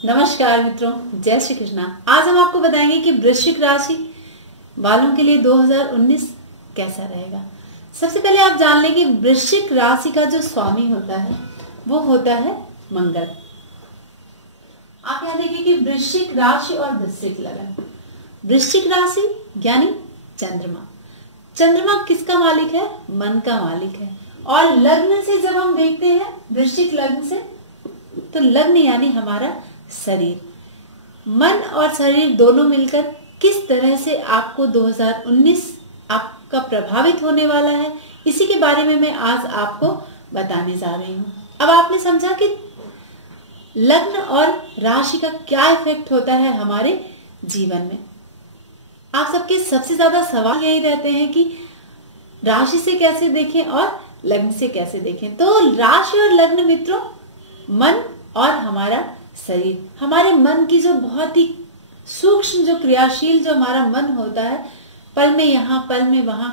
नमस्कार मित्रों, जय श्री कृष्णा। आज हम आपको बताएंगे कि वृश्चिक राशि वालों के लिए 2019 कैसा रहेगा। सबसे पहले आप जान लें कि वृश्चिक राशि का जो स्वामी होता है वो होता है मंगल। आप यहाँ देखिए कि वृश्चिक राशि और वृश्चिक लगन। वृश्चिक राशि यानी चंद्रमा। चंद्रमा किसका मालिक है? मन का मालिक है। और लग्न से जब हम देखते हैं वृश्चिक लग्न से, तो लग्न यानी हमारा शरीर। मन और शरीर दोनों मिलकर किस तरह से आपको 2019 आपका प्रभावित होने वाला है, इसी के बारे में मैं आज आपको बताने जा रही हूँ। अब आपने समझा कि लग्न और राशि का क्या इफेक्ट होता है हमारे जीवन में। आप सबके सबसे ज्यादा सवाल यही रहते हैं कि राशि से कैसे देखें और लग्न से कैसे देखें। तो राशि और लग्न मित्रों, मन और हमारा शरीर, हमारे मन की जो बहुत ही सूक्ष्म, जो क्रियाशील जो हमारा मन होता है, पल में यहाँ पल में वहां,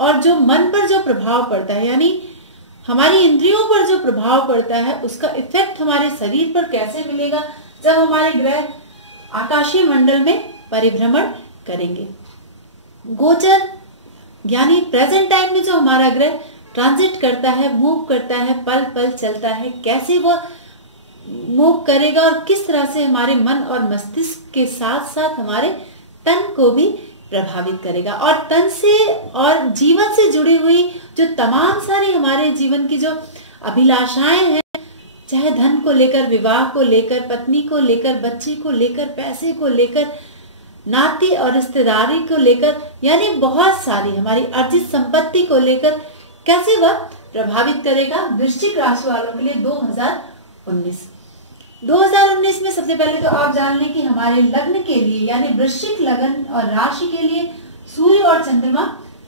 और जो मन पर जो प्रभाव पड़ता है यानी हमारी इंद्रियों पर जो प्रभाव पड़ता है, उसका इफेक्ट हमारे शरीर पर कैसे मिलेगा जब हमारे ग्रह आकाशीय मंडल में परिभ्रमण करेंगे। गोचर यानी प्रेजेंट टाइम में जो हमारा ग्रह ट्रांजिट करता है, मूव करता है, पल पल चलता है, कैसे वो मूव करेगा और किस तरह से हमारे मन और मस्तिष्क के साथ साथ हमारे तन को भी प्रभावित करेगा। और तन से और जीवन से जुड़ी हुई जो तमाम सारी हमारे जीवन की जो अभिलाषाएं हैं, चाहे धन को लेकर, विवाह को लेकर, पत्नी को लेकर, बच्चे को लेकर, पैसे को लेकर, नाते और रिश्तेदारी को लेकर, यानी बहुत सारी हमारी अर्जित संपत्ति को लेकर कैसे वह प्रभावित करेगा वृश्चिक राशि वालों के लिए 2019 में। सबसे पहले तो आप जान लें कि हमारे लग्न के लिए यानी वृश्चिक लगन और राशि के लिए सूर्य और चंद्रमा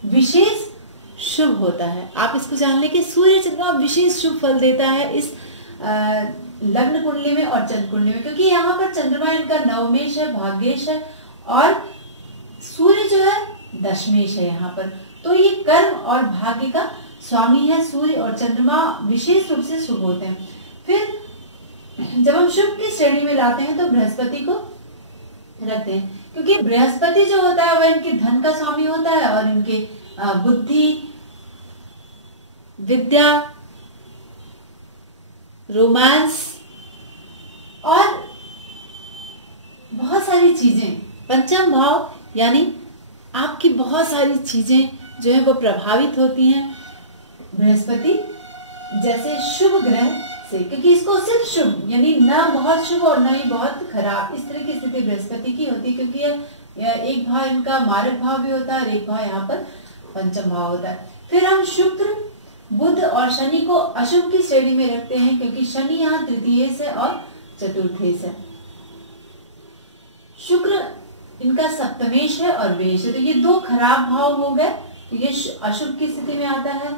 विशेष शुभ होता है। आप इसको जान लें कि सूर्य चंद्रमा विशेष शुभ फल देता है इस लग्न कुंडली में और चंद्र कुंडली में, क्योंकि यहाँ पर चंद्रमा इनका नवमेश है, भाग्येश है, और सूर्य जो है दशमेश है यहाँ पर। तो ये कर्म और भाग्य का स्वामी है सूर्य, और चंद्रमा विशेष रूप से शुभ होते हैं। फिर जब हम शुभ की श्रेणी में लाते हैं तो बृहस्पति को रखते हैं, क्योंकि बृहस्पति जो होता है वह इनके धन का स्वामी होता है और इनके बुद्धि, विद्या, रोमांस और बहुत सारी चीजें, पंचम भाव यानी आपकी बहुत सारी चीजें जो है वो प्रभावित होती हैं बृहस्पति जैसे शुभ ग्रह से, क्योंकि इसको सिर्फ शुभ यानी न बहुत शुभ और न ही बहुत खराब, इस तरह की स्थिति बृहस्पति की होती है, क्योंकि यह एक भाव इनका मारक भाव भी होता है और एक भाव यहाँ पर पंचम भाव होता है। फिर हम शुक्र, बुध और शनि को अशुभ की श्रेणी में रखते हैं, क्योंकि शनि यहाँ तृतीय से और चतुर्थे से। शुक्र इनका सप्तमेश है और वेश है, तो ये दो खराब भाव हो गए, तो ये अशुभ की स्थिति में आता है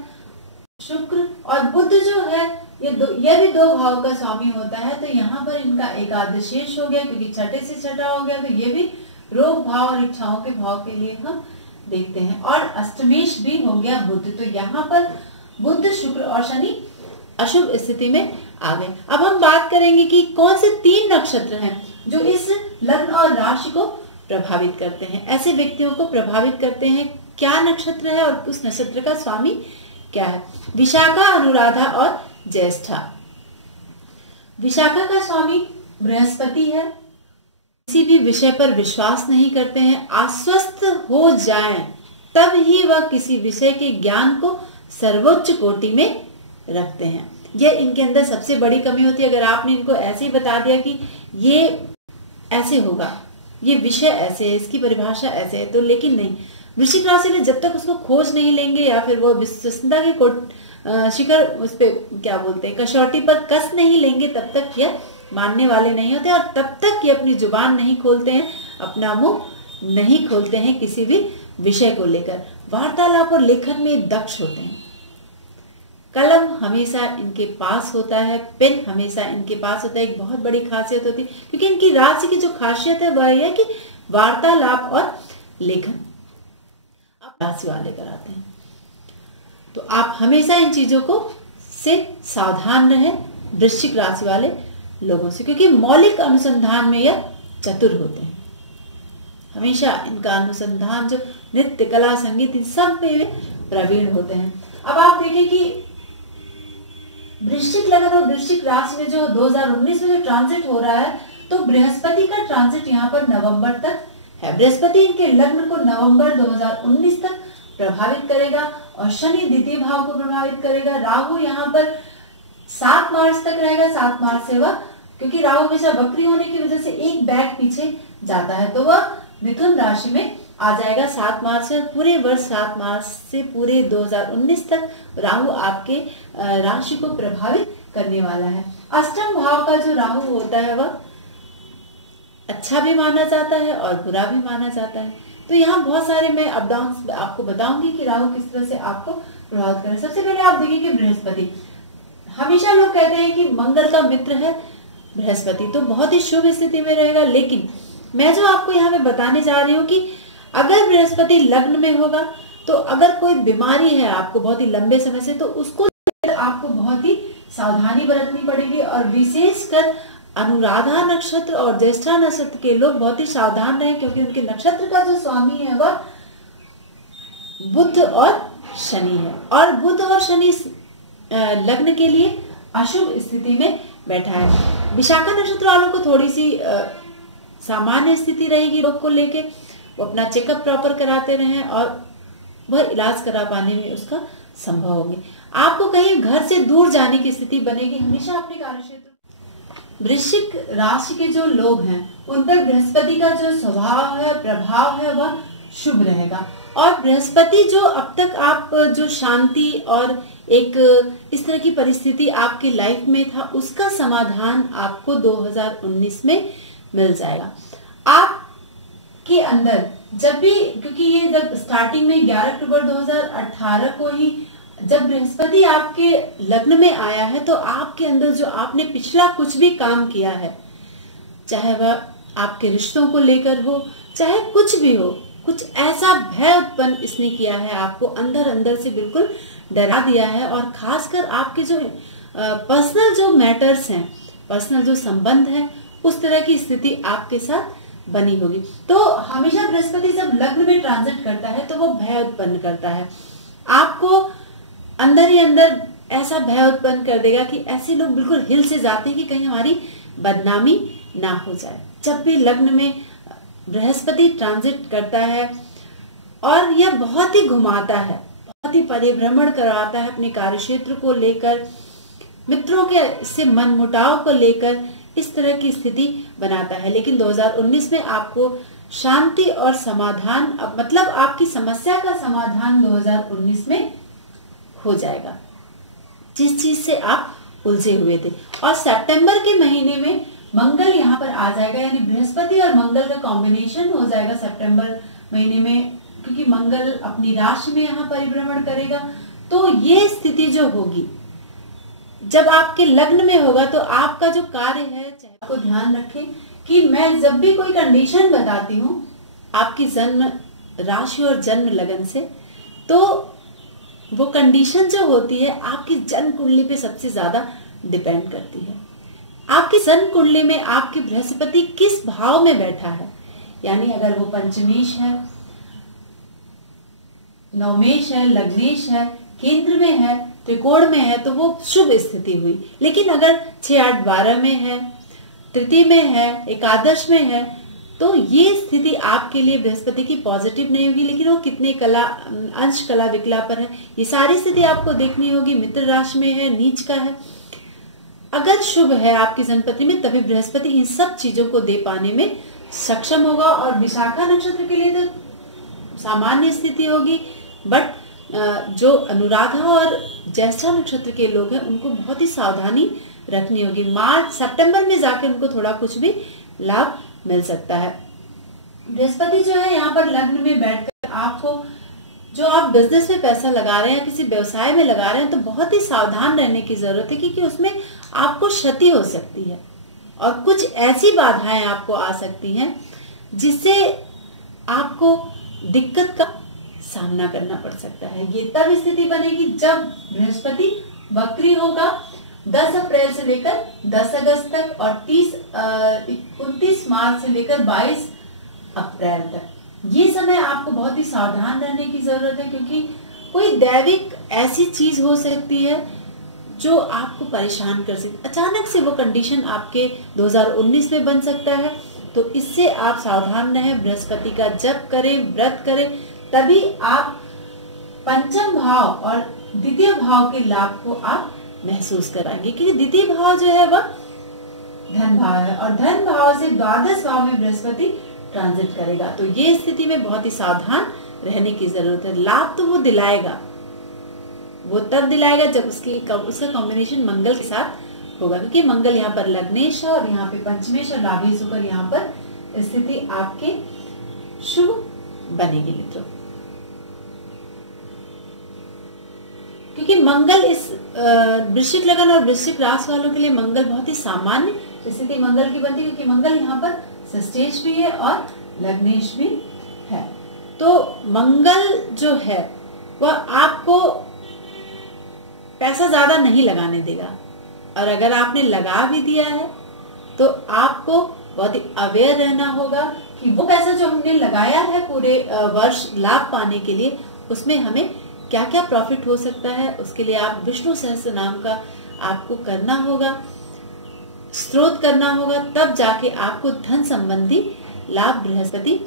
शुक्र। और बुध जो है ये भी दो भाव का स्वामी होता है, तो यहाँ पर इनका एकादशेश हो गया, क्योंकि छठे से छठा हो गया, तो ये भी रोग भाव और इच्छाओं के भाव के लिए हम देखते हैं। और अष्टमेश भी हो गया बुध, तो यहाँ पर बुध, शुक्र और शनि अशुभ स्थिति में आ गए। अब हम बात करेंगे कि कौन से 3 नक्षत्र हैं जो इस लग्न और राशि को प्रभावित करते हैं। ऐसे व्यक्तियों को प्रभावित करते हैं क्या नक्षत्र है और उस नक्षत्र का स्वामी क्या है। विशाखा, अनुराधा और ज्येष्ठा। विशाखा का स्वामी बृहस्पति है। किसी भी विषय पर विश्वास नहीं करते हैं, आश्वस्त हो जाएं तब ही वह किसी विषय के ज्ञान को सर्वोच्च कोटि में रखते हैं। यह इनके अंदर सबसे बड़ी कमी होती है। अगर आपने इनको ऐसे ही बता दिया कि ये ऐसे होगा, ये विषय ऐसे है, इसकी परिभाषा ऐसे है, तो लेकिन नहीं, वृश्चिक राशि में जब तक उसको खोज नहीं लेंगे या फिर वो विश्वसनीयता की शिखर उस पे क्या बोलते हैं कसौटी पर कस नहीं लेंगे, तब तक यह मानने वाले नहीं होते और तब तक ये अपनी जुबान नहीं खोलते हैं, अपना मुंह नहीं खोलते हैं किसी भी विषय को लेकर। वार्तालाप और लेखन में दक्ष होते हैं। कलम हमेशा इनके पास होता है, पेन हमेशा इनके पास होता है। एक बहुत बड़ी खासियत होती है, क्योंकि इनकी राशि की जो खासियत है वह है कि वार्तालाप और लेखन। अब राशि वाले कराते हैं, तो आप हमेशा इन चीजों को से सावधान रहें वृश्चिक राशि वाले। लोगों से, क्योंकि मौलिक अनुसंधान में यह चतुर होते हैं। हमेशा इनका अनुसंधान जो नृत्य, कला, संगीत, इन सब में वे प्रवीण होते हैं। अब आप देखें कि वृश्चिक लग्न और वृश्चिक राशि में जो 2019 में जो ट्रांजिट हो रहा है, तो बृहस्पति का ट्रांजिट यहाँ पर नवंबर तक है। बृहस्पति इनके लग्न को नवंबर 2019 तक प्रभावित करेगा और शनि द्वितीय भाव को प्रभावित करेगा। राहु यहाँ पर 7 मार्च तक रहेगा। 7 मार्च से वह, क्योंकि राहु हमेशा वक्री होने की वजह से एक बैग पीछे जाता है, तो वह मिथुन राशि में आ जाएगा 7 मार्च से। पूरे वर्ष 7 मार्च से पूरे 2019 तक राहु आपके राशि को प्रभावित करने वाला है। अष्टम भाव का जो राहु होता है वह अच्छा भी माना जाता है और बुरा भी माना जाता है। तो यहाँ बहुत सारे मैं अप डाउन आपको बताऊंगी कि राहु किस तरह से आपको प्रभावित करे। सबसे पहले आप देखिए कि बृहस्पति, हमेशा लोग कहते हैं कि मंगल का मित्र है बृहस्पति, तो बहुत ही शुभ स्थिति में रहेगा। लेकिन मैं जो आपको यहाँ पे बताने जा रही हूँ कि अगर बृहस्पति लग्न में होगा, तो अगर कोई बीमारी है आपको बहुत ही लंबे समय से, तो उसको आपको बहुत ही सावधानी बरतनी पड़ेगी। और विशेषकर अनुराधा नक्षत्र और ज्येष्ठा नक्षत्र के लोग बहुत ही सावधान रहें, क्योंकि उनके नक्षत्र का जो स्वामी है वह बुध और शनि है, और बुध और शनि लग्न के लिए अशुभ स्थिति में बैठा है। विशाखा नक्षत्र वालों को थोड़ी सी सामान्य स्थिति रहेगी रोग को लेके, वो अपना चेकअप प्रॉपर कराते रहें और वह इलाज करा पाने में उसका संभव होगी। आपको कहीं घर से दूर जाने की स्थिति बनेगी। हमेशा अपने कार्यक्षेत्र, वृश्चिक राशि के जो लोग हैं उन पर बृहस्पति का जो स्वभाव है, प्रभाव है, वह शुभ रहेगा। और बृहस्पति जो अब तक आप जो शांति और एक इस तरह की परिस्थिति आपके लाइफ में था, उसका समाधान आपको 2019 में मिल जाएगा। आपके अंदर जब भी, क्योंकि ये जब स्टार्टिंग में 11 अक्टूबर 2018 को ही जब बृहस्पति आपके लग्न में आया है, तो आपके अंदर जो आपने पिछला कुछ भी काम किया है, चाहे वह आपके रिश्तों को लेकर हो, चाहे कुछ भी हो, कुछ ऐसा भय उत्पन्न इसने किया है, आपको अंदर अंदर से बिल्कुल डरा दिया है। और खासकर आपके जो पर्सनल जो मैटर्स हैं, पर्सनल जो संबंध है, उस तरह की स्थिति आपके साथ बनी होगी। तो हमेशा बृहस्पति जब लग्न में ट्रांजिट करता है तो वो भय उत्पन्न करता है, आपको अंदर ही अंदर ऐसा भय उत्पन्न कर देगा कि ऐसे लोग बिल्कुल हिल से जाते हैं कि कहीं हमारी बदनामी ना हो जाए। जब भी लग्न में बृहस्पति ट्रांजिट करता है, और यह बहुत ही घुमाता है, बहुत ही परिभ्रमण कराता है अपने कार्यक्षेत्र को लेकर, मित्रों के से मनमुटाव को लेकर, इस तरह की स्थिति बनाता है। लेकिन 2019 में आपको शांति और समाधान, मतलब आपकी समस्या का समाधान 2019 में हो जाएगा, जिस चीज से आप उलझे हुए थे। और सितंबर के महीने में मंगल यहाँ पर आ जाएगा, यानी बृहस्पति और मंगल का कॉम्बिनेशन हो जाएगा सितंबर महीने में, क्योंकि मंगल अपनी राशि में यहाँ परिभ्रमण करेगा। तो ये स्थिति जो होगी, जब आपके लग्न में होगा, तो आपका जो कार्य है, चाहे आपको ध्यान रखें कि मैं जब भी कोई कंडीशन बताती हूँ आपकी जन्म राशि और जन्म लगन से, तो वो कंडीशन जो होती है आपकी जन्म कुंडली पे सबसे ज्यादा डिपेंड करती है। आपकी जन्म कुंडली में आपके बृहस्पति किस भाव में बैठा है, यानी अगर वो पंचमेश है, नवमेश है, लग्नेश है, केंद्र में है, त्रिकोण में है, तो वो शुभ स्थिति हुई। लेकिन अगर 6, 8, 12 में है, तृतीय में है, एकादश में है, तो ये स्थिति आपके लिए बृहस्पति की पॉजिटिव नहीं होगी। लेकिन वो कितने कला अंश कला विकला पर है, ये सारी स्थिति आपको देखनी होगी। मित्र राशि में है, नीच का है, अगर शुभ है आपकी जन्मपत्री में, तभी बृहस्पति इन सब चीजों को दे पाने में सक्षम होगा। और विशाखा नक्षत्र के लिए तो सामान्य स्थिति होगी, बट जो अनुराधा और ज्येष्ठा नक्षत्र के लोग हैं उनको बहुत ही सावधानी रखनी होगी। मार्च सितंबर में जाके उनको थोड़ा कुछ भी लाभ मिल सकता है। बृहस्पति जो है यहाँ पर लग्न में बैठकर आपको, जो आप बिजनेस में पैसा लगा रहे हैं, किसी व्यवसाय में लगा रहे हैं, तो बहुत ही सावधान रहने की जरूरत है, क्योंकि उसमें आपको क्षति हो सकती है और कुछ ऐसी बाधाएं आपको आ सकती हैं जिससे आपको दिक्कत का सामना करना पड़ सकता है। ये तब स्थिति बनेगी जब बृहस्पति वक्री होगा 10 अप्रैल से लेकर 10 अगस्त तक और 29 मार्च से लेकर 22 अप्रैल तक। ये समय आपको बहुत ही सावधान रहने की जरूरत है, क्योंकि कोई दैविक ऐसी चीज हो सकती है जो आपको परेशान कर सकती। अचानक से वो कंडीशन आपके 2019 में बन सकता है, तो इससे आप सावधान रहें। बृहस्पति का जप करें, व्रत करें, तभी आप पंचम भाव और द्वितीय भाव के लाभ को आप महसूस कराएंगे। क्योंकि द्वितीय भाव जो है वह धन भाव है और धन भाव से द्वादश भाव में बृहस्पति ट्रांजिट करेगा। तो ये स्थिति में बहुत ही सावधान रहने की जरूरत है। लाभ तो वो दिलाएगा, वो तब दिलाएगा जब उसका कॉम्बिनेशन मंगल के साथ होगा, क्योंकि मंगल यहाँ पर लग्नेश है और यहाँ पे पंचमेश और लाभेश होकर यहाँ पर स्थिति आपके शुभ बनेगी मित्रों। क्योंकि मंगल इस वृश्चिक लगन और वृश्चिक राशि वालों के लिए मंगल बहुत ही सामान्य स्थिति मंगल की बनती है, क्योंकि मंगल यहाँ पर सस्टेज भी है और लग्नेश भी है। तो मंगल जो है वह आपको पैसा ज्यादा नहीं लगाने देगा, और अगर आपने लगा भी दिया है तो आपको बहुत ही अवेयर रहना होगा कि वो पैसा जो हमने लगाया है पूरे वर्ष लाभ पाने के लिए, उसमें हमें क्या क्या प्रॉफिट हो सकता है। उसके लिए आप विष्णु सहस्त्र नाम का आपको करना होगा, स्त्रोत करना होगा, तब जाके आपको धन संबंधी लाभ बृहस्पति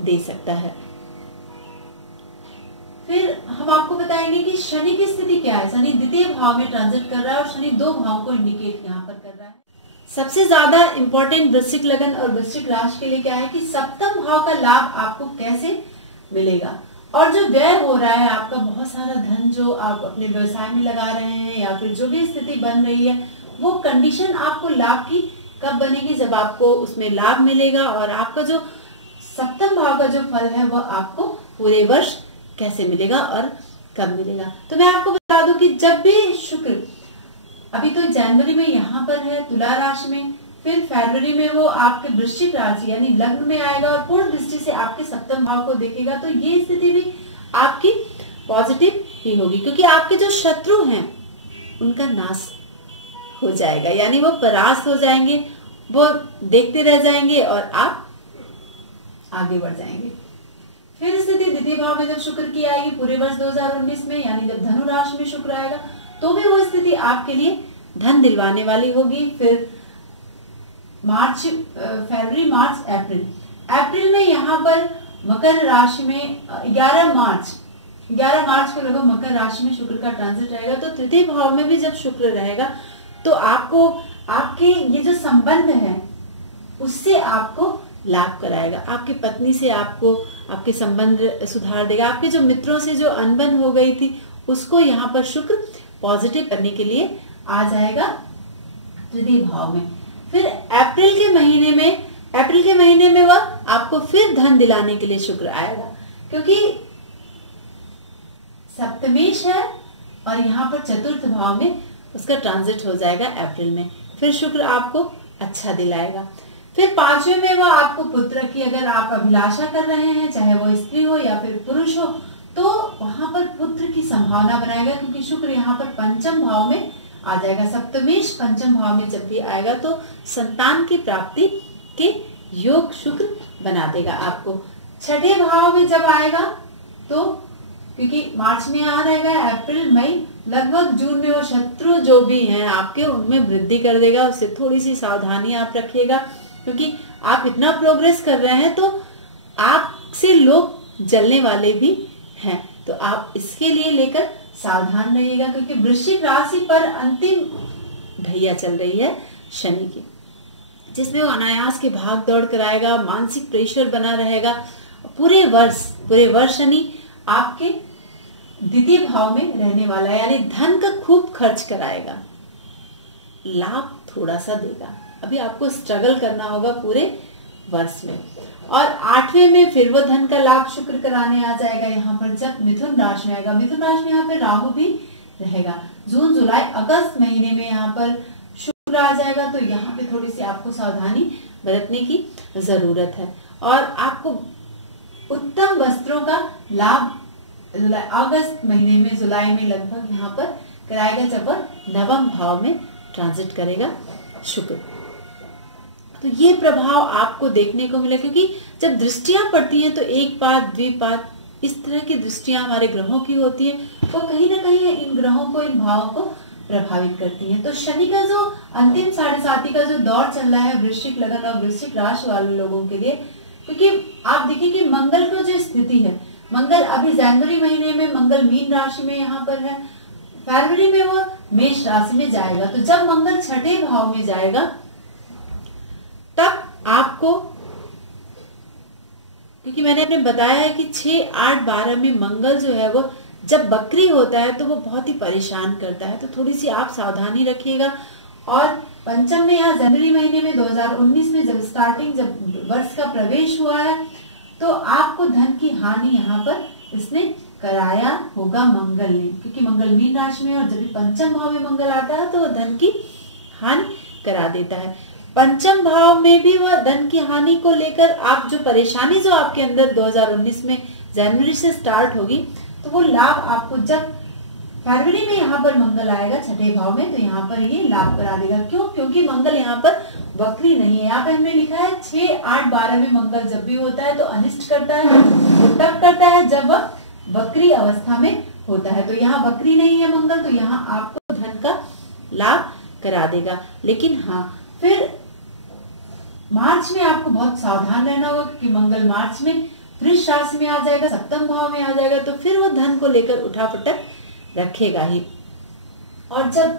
दे सकता है। फिर हम आपको बताएंगे कि शनि की स्थिति क्या है। शनि द्वितीय भाव में ट्रांजिट कर रहा है और शनि 2 भाव को इंडिकेट यहाँ पर कर रहा है। सबसे ज्यादा इंपॉर्टेंट वृश्चिक लगन और वृश्चिक राशि के लिए क्या है कि सप्तम भाव का लाभ आपको कैसे मिलेगा, और जो व्यय हो रहा है आपका बहुत सारा धन जो आप अपने व्यवसाय में लगा रहे हैं या फिर जो भी स्थिति बन रही है, वो कंडीशन आपको लाभ की कब बनेगी, जब आपको उसमें लाभ मिलेगा। और आपका जो सप्तम भाव का जो फल है वह आपको पूरे वर्ष कैसे मिलेगा और कब मिलेगा। तो मैं आपको बता दूं कि जब भी शुक्र अभी तो जनवरी में यहाँ पर है तुला राशि में, फिर फरवरी में वो आपके वृश्चिक राशि यानी लग्न में आएगा और पूर्ण दृष्टि से आपके सप्तम भाव को देखेगा, तो ये स्थिति भी आपकी पॉजिटिव ही होगी, क्योंकि आपके जो शत्रु हैं उनका नाश हो जाएगा, यानी वो परास्त हो जाएंगे, वो देखते रह जाएंगे और आप आगे बढ़ जाएंगे। फिर स्थिति द्वितीय भाव में जब शुक्र की आएगी पूरे वर्ष 2019 में, यानी जब धनु राशि में शुक्र आएगा, तो भी वो स्थिति आपके लिए धन दिलवाने वाली होगी। फिर मार्च, फरवरी, मार्च, अप्रैल में यहाँ पर मकर राशि में 11 मार्च को लगभग मकर राशि में शुक्र का ट्रांजिट रहेगा। तो तृतीय भाव में भी जब शुक्र रहेगा तो आपको आपके ये जो संबंध है उससे आपको लाभ कराएगा। आपकी पत्नी से आपको आपके संबंध सुधार देगा। आपके जो मित्रों से जो अनबन हो गई थी उसको यहाँ पर शुक्र पॉजिटिव करने के लिए आ जाएगा तृतीय भाव में। फिर अप्रैल के महीने में वह आपको फिर धन दिलाने के लिए शुक्र आएगा, क्योंकि सप्तमेश है और यहाँ पर चतुर्थ भाव में उसका ट्रांजिट हो जाएगा अप्रैल में। फिर शुक्र आपको अच्छा दिलाएगा। फिर 5वें में वह आपको पुत्र की अगर आप अभिलाषा कर रहे हैं, चाहे वो स्त्री हो या फिर पुरुष हो, तो वहां पर पुत्र की संभावना बनाएगा, क्योंकि शुक्र यहाँ पर पंचम भाव में आ जाएगा। सप्तमेश पंचम भाव में जब भी आएगा तो संतान की प्राप्ति के योग शुक्र बना देगा आपको। 6ठे भाव में जब आएगा तो क्योंकि मार्च में आ रहेगा, अप्रैल, मई, लगभग जून में वो शत्रु जो भी हैं आपके उनमें वृद्धि कर देगा। उससे थोड़ी सी सावधानी आप रखिएगा, क्योंकि आप इतना प्रोग्रेस कर रहे हैं तो आपसे लोग जलने वाले भी हैं, तो आप इसके लिए लेकर सावधान रहिएगा। क्योंकि वृश्चिक राशि पर अंतिम ढैया चल रही है शनि की, जिसमें वो अनायास के भाग दौड़ कराएगा, मानसिक प्रेशर बना रहेगा। पूरे वर्ष शनि आपके द्वितीय भाव में रहने वाला है, यानी धन का खूब खर्च कराएगा, लाभ थोड़ा सा देगा। अभी आपको स्ट्रगल करना होगा पूरे वर्ष में। और 8वें में फिर वो धन का लाभ शुक्र कराने आ जाएगा यहाँ पर जब मिथुन राशि में आएगा। मिथुन राशि में यहाँ पे राहु भी रहेगा। जून, जुलाई, अगस्त महीने में यहाँ पर शुक्र आ जाएगा, तो यहाँ पे थोड़ी सी आपको सावधानी बरतने की जरूरत है। और आपको उत्तम वस्त्रों का लाभ अगस्त महीने में, जुलाई में लगभग यहाँ पर कराएगा जब वह नवम भाव में ट्रांजिट करेगा शुक्र। तो ये प्रभाव आपको देखने को मिला, क्योंकि जब दृष्टियां पड़ती हैं तो एक पात द्विपात इस तरह की दृष्टियां हमारे ग्रहों की होती है, वो कहीं ना कहीं इन ग्रहों को, इन भावों को प्रभावित करती है। तो शनि का जो अंतिम 7.5 का जो दौर चल रहा है वृश्चिक लगन और वृश्चिक राशि वाले लोगों के लिए, क्योंकि आप देखिए कि मंगल की जो स्थिति है, मंगल अभी जनवरी महीने में मंगल मीन राशि में यहाँ पर है, फरवरी में वो मेष राशि में जाएगा। तो जब मंगल छठे भाव में जाएगा तब आपको, क्योंकि मैंने अपने बताया है कि 6, 8, 12 में मंगल जो है वो जब वक्री होता है तो वो बहुत ही परेशान करता है, तो थोड़ी सी आप सावधानी रखिएगा। और पंचम में यहाँ जनवरी महीने में 2019 में जब वर्ष का प्रवेश हुआ है तो आपको धन की हानि यहाँ पर इसने कराया होगा मंगल ने, क्योंकि मंगल मीन राशि में, और जब भी पंचम भाव में मंगल आता है तो वो धन की हानि करा देता है। पंचम भाव में भी वह धन की हानि को लेकर आप जो परेशानी जो आपके अंदर 2019 में जनवरी से स्टार्ट होगी, तो वो लाभ आपको जब फरवरी में यहाँ पर मंगल आएगा छठे भाव में, तो यहाँ पर ये लाभ करा देगा। क्यों? क्योंकि मंगल यहाँ पर वक्री नहीं है। यहाँ पे हमने लिखा है 6, 8, 12 में मंगल जब भी होता है तो अनिष्ट करता है, वो तब करता है जब वह वक्री अवस्था में होता है। तो यहाँ वक्री नहीं है मंगल, तो यहाँ आपको धन का लाभ करा देगा। लेकिन हाँ, फिर मार्च में आपको बहुत सावधान रहना होगा, क्योंकि मंगल मार्च में वृष राशि में आ जाएगा, सप्तम भाव में आ जाएगा, तो फिर वो धन को लेकर उठापटक रखेगा ही। और जब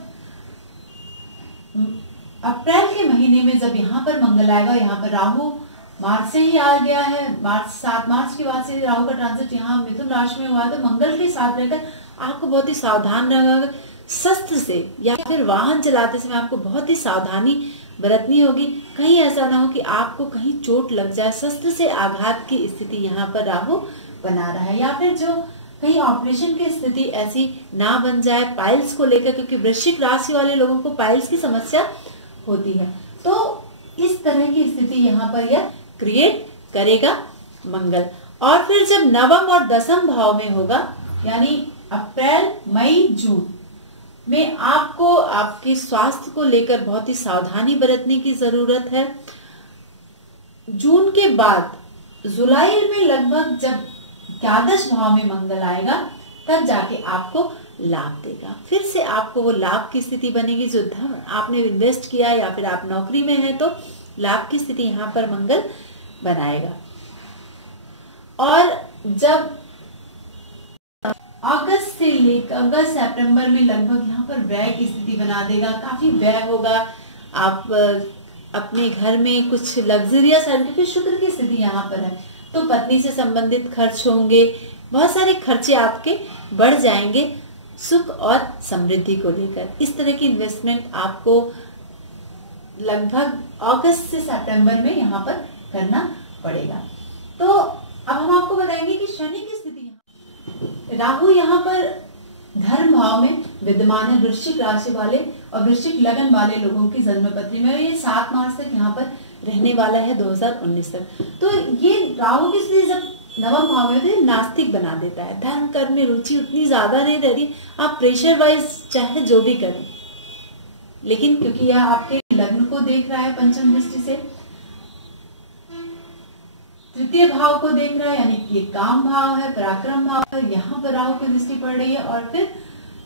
अप्रैल के महीने में जब यहाँ पर मंगल आएगा, यहाँ पर राहु मार्च से ही आ गया है, 7 मार्च के बाद से राहु का ट्रांजिट यहाँ मिथुन राशि में हुआ है, तो मंगल के साथ रहकर आपको बहुत ही सावधान रहना होगा। शस्त्र से या फिर वाहन चलाते समय आपको बहुत ही सावधानी बरतनी होगी, कहीं ऐसा ना हो कि आपको कहीं चोट लग जाए। शस्त्र से आघात की स्थिति यहाँ पर राहु बना रहा है, या फिर जो कहीं ऑपरेशन की स्थिति ऐसी ना बन जाए पाइल्स को लेकर, क्योंकि वृश्चिक राशि वाले लोगों को पाइल्स की समस्या होती है। तो इस तरह की स्थिति यहाँ पर यह क्रिएट करेगा मंगल। और फिर जब नवम और दसम भाव में होगा, यानी अप्रैल, मई, जून में आपको आपके स्वास्थ्य को लेकर बहुत ही सावधानी बरतने की जरूरत है। जून के बाद जुलाई में लगभग जब 11 भाव में मंगल आएगा तब जाके आपको लाभ देगा। फिर से आपको वो लाभ की स्थिति बनेगी, जो धन आपने इन्वेस्ट किया या फिर आप नौकरी में है तो लाभ की स्थिति यहाँ पर मंगल बनाएगा। और जब अगस्त से लेकर अगस्त सितंबर में लगभग यहाँ पर व्यय की स्थिति बना देगा, काफी व्यय होगा। आप अपने घर में कुछ लग्जरियस, क्योंकि शुक्र की स्थिति यहाँ पर है तो पत्नी से संबंधित खर्च होंगे, बहुत सारे खर्चे आपके बढ़ जाएंगे सुख और समृद्धि को लेकर। इस तरह की इन्वेस्टमेंट आपको लगभग अगस्त से सितंबर में यहाँ पर करना पड़ेगा। तो अब हम आपको बताएंगे कि शनि की स्थिति, राहु यहाँ पर धर्म भाव में विद्यमान है वृश्चिक राशि वाले और वृश्चिक लगन वाले लोगों की जन्म पत्री में। ये 7 मार्च तक यहाँ पर रहने वाला है 2019 तक। तो ये राहु की स्थिति जब नवम भाव में होती है, नास्तिक बना देता है, धर्म कर्म में रुचि उतनी ज्यादा नहीं रहती, आप प्रेशर वाइज चाहे जो भी करें, लेकिन क्योंकि यह आपके लग्न को देख रहा है पंचम दृष्टि से, तृतीय भाव को देख रहा है, यानी कि काम भाव है, पराक्रम भाव है, यहाँ पर राहु की दृष्टि पड़ रही है, और फिर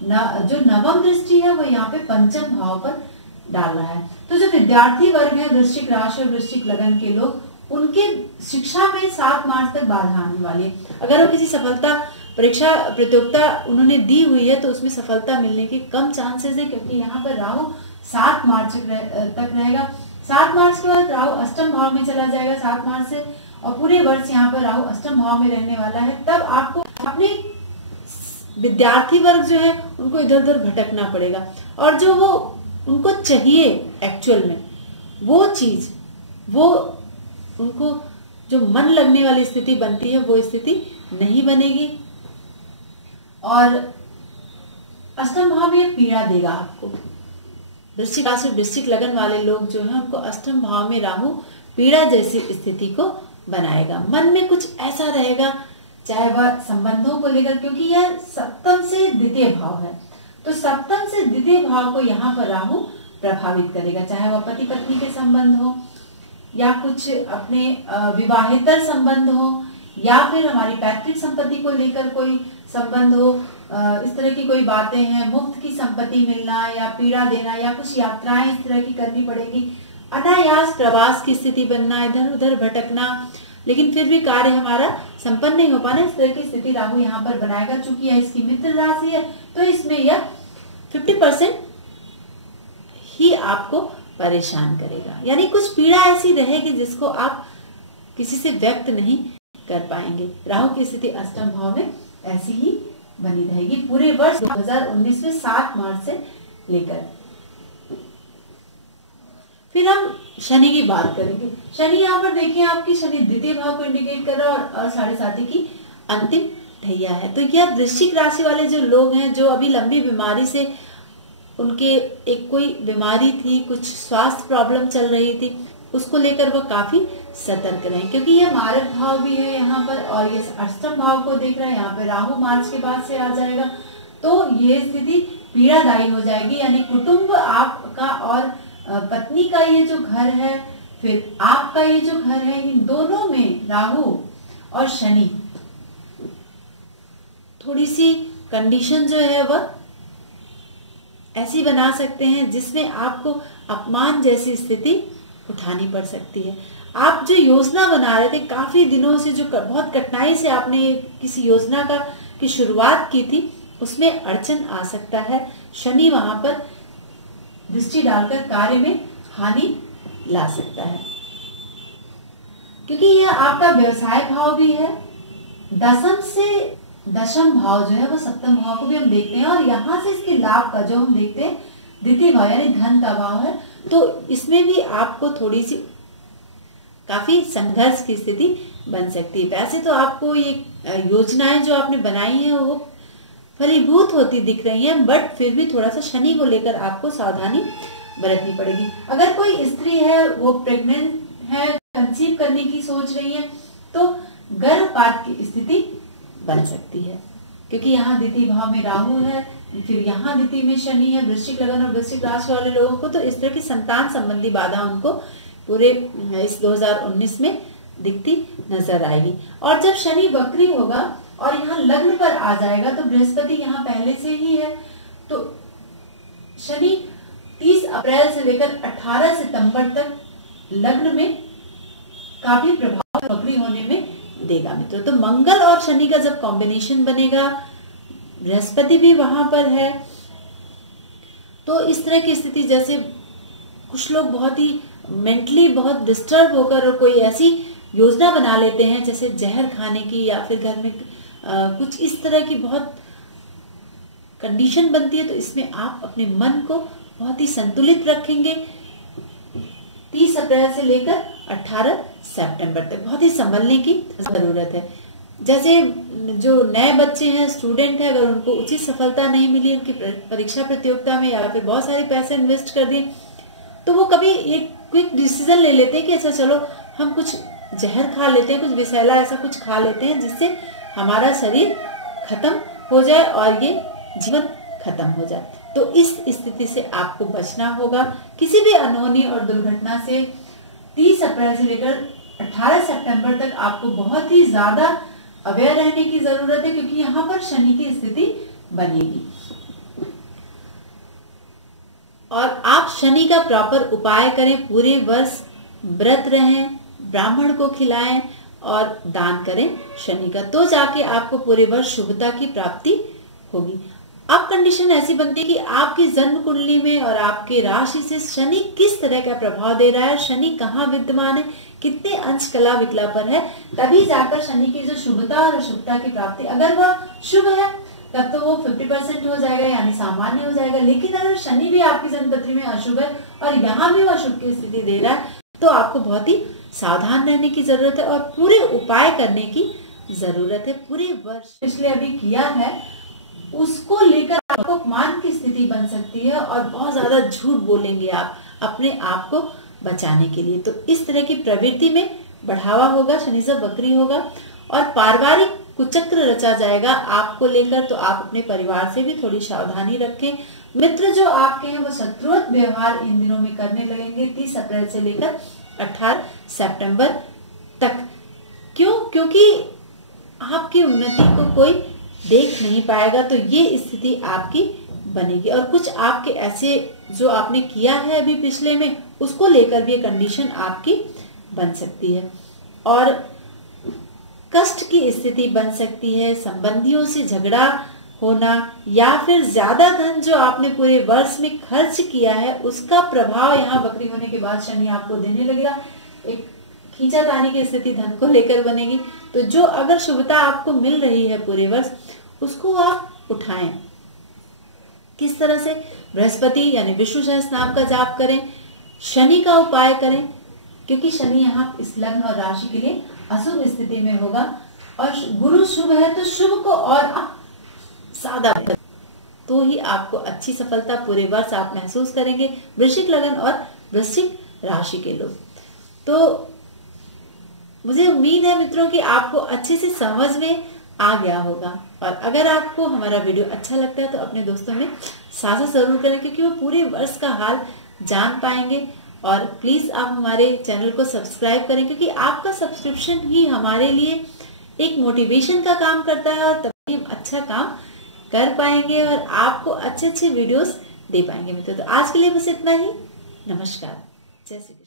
जो नवम दृष्टि है वो यहाँ पे पंचम भाव पर डाल रहा है। तो जो विद्यार्थी वर्ग है, वृश्चिक राशि और वृश्चिक लगन के लोग, उनके शिक्षा में 7 मार्च तक बाधा आने वाली है। अगर वो किसी सफलता परीक्षा प्रतियोगिता उन्होंने दी हुई है तो उसमें सफलता मिलने के कम चांसेस है, क्योंकि यहाँ पर राहु 7 मार्च तक रहेगा। 7 मार्च के बाद राहु अष्टम भाव में चला जाएगा 7 मार्च से, और पूरे वर्ष यहाँ पर राहु अष्टम भाव में रहने वाला है। तब आपको अपने विद्यार्थी वर्ग जो है उनको इधर उधर भटकना पड़ेगा, और जो वो उनको चाहिए एक्चुअल में वो चीज, वो उनको जो मन लगने वाली स्थिति बनती है वो स्थिति नहीं बनेगी। और अष्टम भाव में पीड़ा देगा आपको। वृश्चिक राशि वृश्चिक लगन वाले लोग जो हैं उनको अष्टम भाव में राहु पीड़ा जैसी स्थिति को बनाएगा। मन में कुछ ऐसा रहेगा, चाहे वह संबंधों को लेकर, क्योंकि यह सप्तम से द्वितीय भाव है, तो सप्तम से द्वितीय भाव को यहाँ पर राहु प्रभावित करेगा, चाहे वह पति पत्नी के संबंध हो या कुछ अपने विवाहेतर संबंध हो या फिर हमारी पैतृक संपत्ति को लेकर कोई संबंध हो, इस तरह की कोई बातें हैं, मुफ्त की संपत्ति मिलना या पीड़ा देना या कुछ यात्राएं इस तरह की करनी पड़ेगी, अनायास प्रवास की स्थिति बनना, इधर उधर भटकना, लेकिन फिर भी कार्य हमारा संपन्न नहीं हो पाना, इस तरह की स्थिति राहु यहाँ पर बनाएगा। चूंकि यह इसकी मित्र राशि है तो इसमें यह 50% ही आपको परेशान करेगा, यानी कुछ पीड़ा ऐसी रहेगी जिसको आप किसी से व्यक्त नहीं कर पाएंगे। राहु की स्थिति अष्टम भाव में ऐसी ही बनी रहेगी पूरे वर्ष 2019 में 7 मार्च से लेकर। फिर हम शनि की बात करेंगे। शनि यहाँ पर देखिए आपकी शनि द्वितीय भाव को इंडिकेट कर रहा है और 7.5 की अंतिम ढैया है। तो यह वृश्चिक राशि वाले जो लोग हैं, जो अभी लंबी बीमारी से उनके एक कोई बीमारी थी, कुछ स्वास्थ्य प्रॉब्लम चल रही थी, उसको लेकर वह काफी सतर्क रहें, क्योंकि यह मारक भाव भी है यहाँ पर और ये अष्टम भाव को देख रहा है। यहाँ पे राहु मार्च के बाद से आ जाएगा तो ये स्थिति पीड़ादायी हो जाएगी, यानी कुटुंब आपका और पत्नी का ये जो घर है, फिर आपका ये जो घर है, इन दोनों में राहु और शनि थोड़ी सी कंडीशन जो है वह ऐसी बना सकते हैं जिसमें आपको अपमान जैसी स्थिति उठानी पड़ सकती है। आप जो योजना बना रहे थे काफी दिनों से, जो बहुत कठिनाई से आपने किसी योजना की शुरुआत की थी, उसमें अड़चन आ सकता है। शनि वहां पर दृष्टि डालकर कार्य में हानि ला सकता है, क्योंकि यह आपका व्यवसाय भाव भी है। दशम से दशम भाव जो है वो सप्तम भाव को भी हम देखते हैं और यहाँ से इसके लाभ का जो हम देखते हैं द्वितीय भाव यानी धन का भाव है, तो इसमें भी आपको थोड़ी सी काफी संघर्ष की स्थिति बन सकती है। वैसे तो आपको ये योजनाएं जो आपने बनाई है वो फलीभूत होती दिख रही हैं, बट फिर भी थोड़ा सा शनि को लेकर आपको सावधानी बरतनी पड़ेगी। अगर कोई स्त्री है वो प्रेग्नेंट है, कंसीव करने की सोच रही है, तो गर्भपात की स्थिति बन सकती है, क्योंकि यहाँ द्वितीय भाव में राहु है, फिर यहाँ द्वितीय में शनि है। वृश्चिक लगन और वृश्चिक राशि वाले लोगों को तो इस तरह की संतान संबंधी बाधा उनको पूरे इस 2019 में दिखती नजर आएगी। और जब शनि वक्री होगा और यहाँ लग्न पर आ जाएगा तो बृहस्पति यहाँ पहले से ही है, तो शनि 30 अप्रैल से लेकर 18 सितंबर तक लग्न में काफी प्रभाव वक्री होने में देगा मित्रों। तो मंगल और शनि का जब कॉम्बिनेशन बनेगा, बृहस्पति भी वहां पर है, तो इस तरह की स्थिति, जैसे कुछ लोग बहुत ही मेंटली बहुत डिस्टर्ब होकर और कोई ऐसी योजना बना लेते हैं जैसे जहर खाने की या फिर घर में कुछ इस तरह की बहुत कंडीशन बनती है, तो इसमें आप अपने मन को बहुत ही संतुलित रखेंगे। 30 अप्रैल से लेकर 18 सितंबर तक बहुत ही संभलने की जरूरत है। जैसे जो नए बच्चे हैं, स्टूडेंट है, अगर उनको उचित सफलता नहीं मिली उनकी परीक्षा प्रतियोगिता में या फिर बहुत सारे पैसे इन्वेस्ट कर दिए, तो वो कभी एक क्विक डिसीजन ले लेते हैं कि ऐसा चलो हम कुछ जहर खा लेते हैं, कुछ विषैला ऐसा कुछ खा लेते हैं जिससे हमारा शरीर खत्म हो जाए और ये जीवन खत्म हो जाए। तो इस स्थिति से आपको बचना होगा। किसी भी अनहोनी और दुर्घटना से 30 अप्रैल से लेकर 18 सितंबर तक आपको बहुत ही ज्यादा अवेयर रहने की जरूरत है, क्योंकि यहाँ पर शनि की स्थिति बनेगी। और आप शनि का प्रॉपर उपाय करें, पूरे वर्ष व्रत रहें, ब्राह्मण को खिलाएं और दान करें शनि का, तो जाके आपको पूरे वर्ष शुभता की प्राप्ति होगी। अब कंडीशन ऐसी बनती है कि आपकी जन्म कुंडली में और आपके राशि से शनि किस तरह का प्रभाव दे रहा है, शनि कहाँ विद्यमान है, कितने अंश कला विकला पर है, तभी जाकर शनि की जो शुभता और अशुभता की प्राप्ति, अगर वह शुभ है तब तो वो 50% हो जाएगा यानी सामान्य हो जाएगा। लेकिन अगर शनि भी आपकी जन्मपत्री में अशुभ है और यहाँ भी वो अशुभ की स्थिति दे रहा है, तो आपको बहुत ही सावधान रहने की जरूरत है और पूरे उपाय करने की जरूरत है। पूरे वर्ष पिछले अभी किया है उसको लेकर आपको अपमान की स्थिति बन सकती है और बहुत ज्यादा झूठ बोलेंगे आप अपने आप को बचाने के लिए। तो इस तरह की प्रवृत्ति में बढ़ावा होगा, शनि जब वक्री होगा और पारिवारिक कुचक्र रचा जाएगा आपको लेकर, तो आप अपने परिवार से भी थोड़ी सावधानी रखें। मित्र जो आपके हैं वो शत्रुवत व्यवहार इन दिनों में करने लगेंगे 30 अप्रैल से लेकर 18 सितंबर तक। क्यों? क्योंकि आपकी उन्नति को कोई देख नहीं पाएगा, तो ये स्थिति आपकी बनेगी। और कुछ आपके ऐसे जो आपने किया है अभी पिछले में, उसको लेकर भी ये कंडीशन आपकी बन सकती है और कष्ट की स्थिति बन सकती है। संबंधियों से झगड़ा होना या फिर ज्यादा धन जो आपने पूरे वर्ष में खर्च किया है उसका प्रभाव यहाँ वक्री होने के बाद शनि आपको देने लगेगा। एक खींचातानी की स्थिति धन को लेकर बनेगी। तो जो अगर शुभता आपको मिल रही है पूरे वर्ष, उसको आप उठाएं। किस तरह से? बृहस्पति यानी विष्णु सहस्त्रनाम का जाप करें, शनि का उपाय करें, क्योंकि शनि यहाँ इस लग्न और राशि के लिए अशुभ स्थिति में होगा और गुरु शुभ है, तो शुभ को और आप सादा तो ही आपको अच्छी सफलता पूरे वर्ष आप महसूस करेंगे, वृश्चिक लगन और वृश्चिक राशि के लोग। तो मुझे उम्मीद है मित्रों कि आपको अच्छे से समझ में आ गया होगा। और अगर आपको हमारा वीडियो अच्छा लगता है तो अपने दोस्तों में साझा जरूर करें, क्योंकि वो पूरे वर्ष का हाल जान पाएंगे। और प्लीज आप हमारे चैनल को सब्सक्राइब करें, क्योंकि आपका सब्सक्रिप्शन ही हमारे लिए एक मोटिवेशन का काम करता है और तभी हम अच्छा काम कर पाएंगे और आपको अच्छे अच्छे वीडियोस दे पाएंगे मित्रों। तो आज के लिए बस इतना ही। नमस्कार, जय श्री कृष्ण।